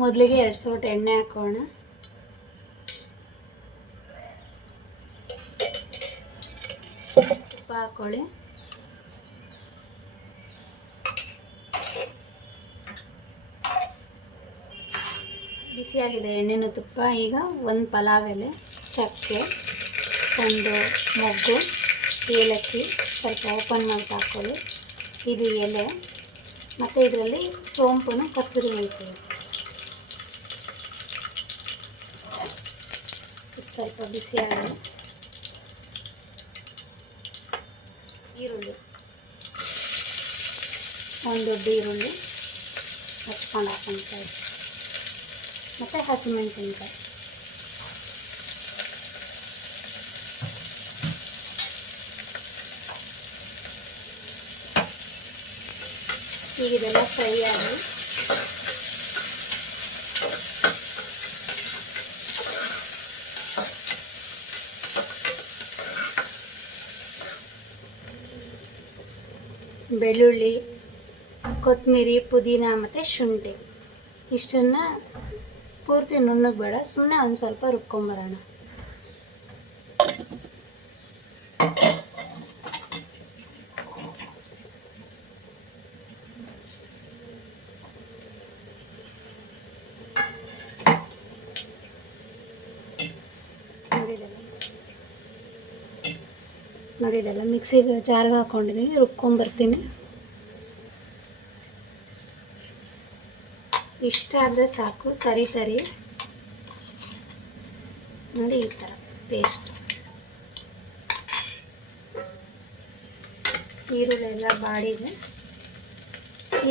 ಮೊದಲಿಗೆ 2 ಸೌಟ್ ಎಣ್ಣೆ ಹಾಕೋಣ. ತುಪ್ಪ ಹಾಕೊಳ್ಳಿ. ಬಿಸಿಯಾಗಿದೆ ಎಣ್ಣೆನೂ ತುಪ್ಪ. ಈಗ ಒಂದು ಪಲಾವ್ ಎಲೆ, ಚಕ್ಕೆ, ಒಂದು ಮೊಗ್ಗು, ಏಲಕ್ಕಿ ಸ್ವಲ್ಪ ಓಪನ್ ಮಾಡಿ ಹಾಕ್ಕೊಳ್ಳಿ. ಇದು ಎಲೆ ಮತ್ತು ಇದರಲ್ಲಿ ಸೋಂಪನ್ನು ಕಸೂರಿ ಮೆಂತ್ಯ ಇದು ಸ್ವಲ್ಪ ಬಿಸಿಯಾಗಿದೆ. ಈರುಳ್ಳಿ, ಒಂದು ದೊಡ್ಡ ಈರುಳ್ಳಿ ಹಚ್ಕೊಂಡು ಹಾಕ್ಕೊಳ್ತಾ ಇದ್ದೀನಿ ಮತ್ತು ಹಸಿಮೆಣಸಿನ್ಕಾಯಿ. ಈಗ ಇದೆಲ್ಲ ಫ್ರೈ ಆಗಿ ಬೆಳ್ಳುಳ್ಳಿ, ಕೊತ್ತಂಬರಿ, ಪುದೀನ ಮತ್ತು ಶುಂಠಿ ಇಷ್ಟನ್ನು ಪೂರ್ತಿ ನುಣ್ಣಗೆ ಬೇಡ, ಸುಮ್ಮನೆ ಒಂದು ಸ್ವಲ್ಪ ರುಬ್ಕೊಂಬರೋಣ. ನೋಡಿದೆಲ್ಲ ಮಿಕ್ಸಿಗೆ ಜಾರ್ಗೆ ಹಾಕ್ಕೊಂಡಿದ್ದೀನಿ, ರುಬ್ಕೊಂಬರ್ತೀನಿ. ಇಷ್ಟ ಆದರೆ ಸಾಕು, ತರಿ ತರಿ ನೋಡಿ ಈ ಥರ ಪೇಸ್ಟ್. ಈರುಳ್ಳಿ ಎಲ್ಲ ಬಾಡಿದೆ.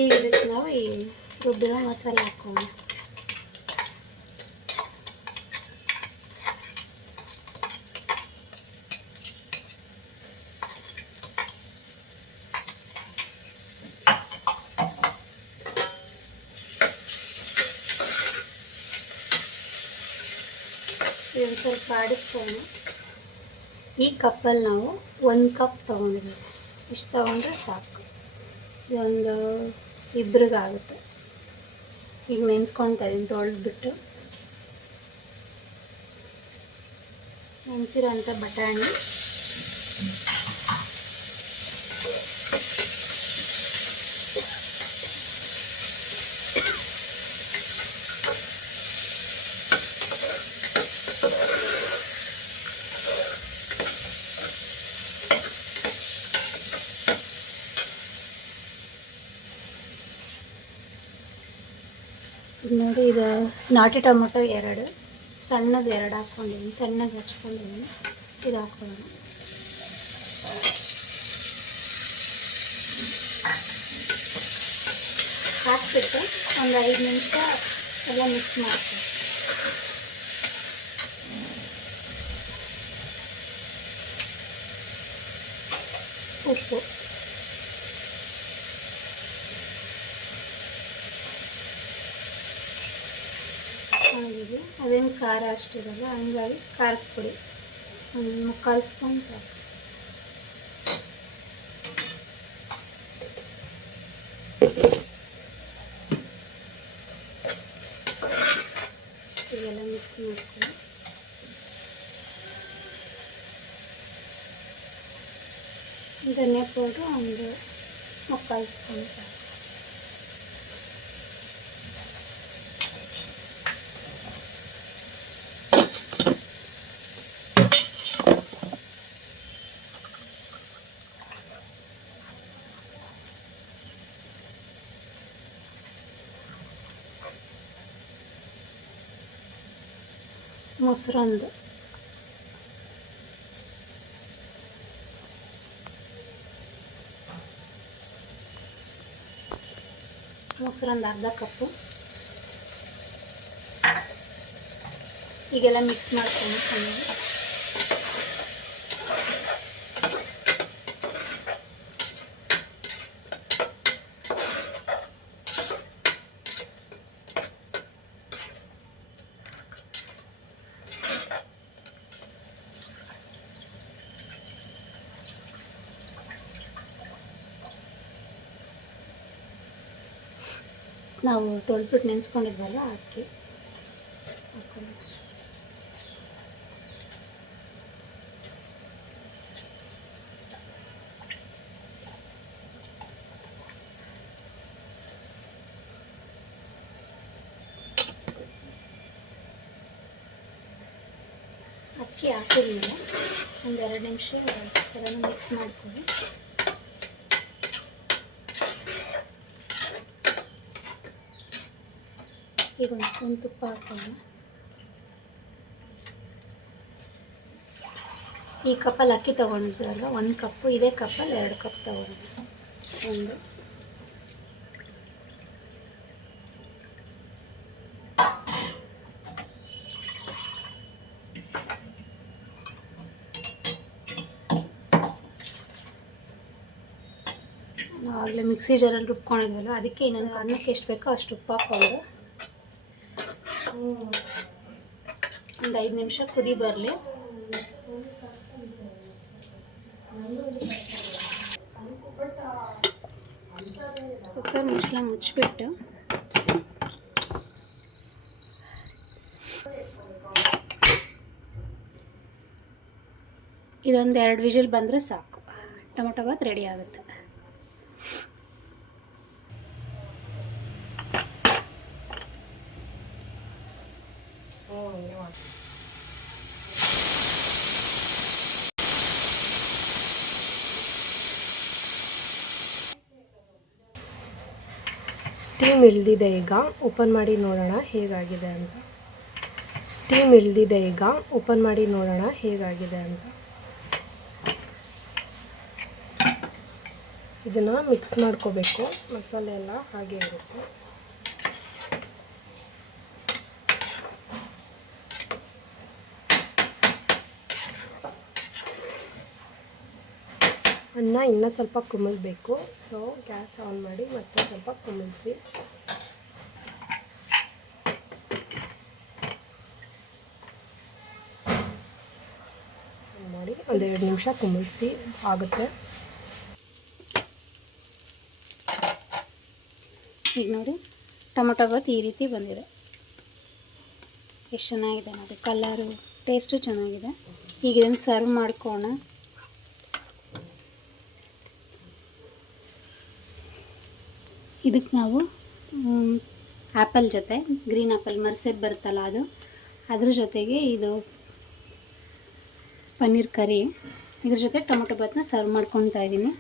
ಈಗ ಇದಕ್ಕೆ ನಾವು ಈ ರುಬ್ಬಿರೋ ಮಸಾಲೆ ಹಾಕೋಣ. ಇದನ್ನು ಸ್ವಲ್ಪ ಆಡಿಸ್ಕೊಳ್ಳೋಣ. ಈ ಕಪ್ಪಲ್ಲಿ ನಾವು 1 ಕಪ್ ತೊಗೊಂಡಿದ್ದೀವಿ. ಇಷ್ಟು ತೊಗೊಂಡ್ರೆ ಸಾಕು, ಇದೊಂದು ಇಬ್ರಿಗಾಗುತ್ತೆ. ಈಗ ನೆನೆಸ್ಕೊತಾ ಇದ್ದೀನಿ ತೊಳೆದ್ಬಿಟ್ಟು. ನೆನೆಸಿರೋಂಥ ಬಟಾಣಿ, ನೋಡಿ ಇದು ನಾಟಿ ಟೊಮೊಟೊ 2 ಸಣ್ಣದು 2 ಹಾಕ್ಕೊಂಡಿದ್ದೀನಿ, ಸಣ್ಣಗೆ ಹಚ್ಕೊಂಡಿದ್ದೀನಿ. ಇದು ಹಾಕ್ಕೊಳ್ಳೋಣ. ಹಾಕ್ಬಿಟ್ಟು ಒಂದು 5 ನಿಮಿಷ ಎಲ್ಲ ಮಿಕ್ಸ್ ಮಾಡ್ತೀನಿ. ಉಪ್ಪು, ಹಾಗೆ ಅದೇನು ಖಾರ ಅಷ್ಟಿರಲ್ಲ, ಹಂಗಾಗಿ ಖಾರದ ಪುಡಿ ಒಂದು 3/4 ಸ್ಪೂನ್ ಸಾಕು. ಇದೆಲ್ಲ ಮಿಕ್ಸ್ ಮಾಡ್ಕೊಂಡು ಧನಿಯಾ ಪೌಡ್ರು ಒಂದು 3/4 ಸ್ಪೂನ್ ಸಾಕು. ಮೊಸರೊಂದು, ಅರ್ಧ ಕಪ್ಪು. ಈಗೆಲ್ಲ ಮಿಕ್ಸ್ ಮಾಡ್ಕೊಂಡು ಚೆನ್ನಾಗಿ ನಾವು ತೊಳೆದ್ಬಿಟ್ಟು ನೆನೆಸ್ಕೊಂಡಿದ್ವಲ್ಲ ಅಕ್ಕಿ ಹಾಕ್ಕೊಳ್ಳಿ. ಅಕ್ಕಿ ಹಾಕಿದ್ಮೇಲೆ ಒಂದು 2 ನಿಮಿಷ ಅದನ್ನು ಮಿಕ್ಸ್ ಮಾಡ್ಕೊಳ್ಳಿ. ಈಗ ಒಂದು ಸ್ಪೂನ್ ತುಪ್ಪ ಹಾಕ್ಕೊಳ್ಳಿ. ಈ ಕಪ್ಪಲ್ಲಿ ಅಕ್ಕಿ ತೊಗೊಂಡಿದ್ರಲ್ಲ 1 ಕಪ್ಪು, ಇದೇ ಕಪ್ಪಲ್ಲಿ 2 ಕಪ್ ತೊಗೊಂಡಿದ್ವಿ. ಒಂದು ನಾವು ಆಗಲೇ ಮಿಕ್ಸಿ ಜಾರಲ್ಲಿ ರುಬ್ಕೊಂಡಿದ್ವಲ್ಲ, ಅದಕ್ಕೆ ಇನ್ನೊಂದು ಅನ್ನಕ್ಕೆ ಎಷ್ಟು ಬೇಕೋ ಅಷ್ಟು ಉಪ್ಪು ಹಾಕ್ಕೊಂಡು ಒಂದು 5 ನಿಮಿಷ ಕುದಿ ಬರಲಿ. ಕುಕ್ಕರ್ ಮುಚ್ಚಳ ಮುಚ್ಚಿಬಿಟ್ಟು ಇದೊಂದು 2 ವಿಜಿಲ್ ಬಂದರೆ ಸಾಕು, ಟೊಮೊಟೊ ಬಾತ್ ರೆಡಿ ಆಗುತ್ತೆ. ಸ್ಟೀಮ್ ಇಳಿದಿದೆ, ಈಗ ಓಪನ್ ಮಾಡಿ ನೋಡೋಣ ಹೇಗಾಗಿದೆ ಅಂತ. ಸ್ಟೀಮ್ ಇಳಿದಿದೆ, ಈಗ ಓಪನ್ ಮಾಡಿ ನೋಡೋಣ ಹೇಗಾಗಿದೆ ಅಂತ. ಇದನ್ನು ಮಿಕ್ಸ್ ಮಾಡ್ಕೋಬೇಕು, ಮಸಾಲೆ ಎಲ್ಲ ಹಾಗೆ ಇರುತ್ತೆ. ಅನ್ನ ಇನ್ನೂ ಸ್ವಲ್ಪ ಕುಮಿಲ್ಬೇಕು, ಸೊ ಗ್ಯಾಸ್ ಆನ್ ಮಾಡಿ ಮತ್ತೆ ಸ್ವಲ್ಪ ಕುಮಿಲ್ಸಿ. ಮಾಡಿ ಒಂದು 2 ನಿಮಿಷ ಕುಮಿಲ್ಸಿ ಆಗುತ್ತೆ. ಈಗ ನೋಡಿ ಟೊಮೊಟೊ ಬಾತ್ ಈ ರೀತಿ ಬಂದಿದೆ. ಎಷ್ಟು ಚೆನ್ನಾಗಿದೆ ನೋಡಿ, ಕಲರು ಟೇಸ್ಟು ಚೆನ್ನಾಗಿದೆ. ಈಗ ಇದನ್ನು ಸರ್ವ್ ಮಾಡ್ಕೋಣ. ಇದಕ್ಕೆ ನಾವು ಆ್ಯಪಲ್ ಜೊತೆ, ಗ್ರೀನ್ ಆ್ಯಪಲ್ ಮರ್ಸೆಬ್ ಬರುತ್ತಲ್ಲ ಅದು, ಅದ್ರ ಜೊತೆಗೆ ಇದು ಪನ್ನೀರ್ ಕರಿ, ಇದ್ರ ಜೊತೆ ಟೊಮೊಟೊ ಬಾತ್ನ ಸರ್ವ್ ಮಾಡ್ಕೊತಾ ಇದ್ದೀನಿ.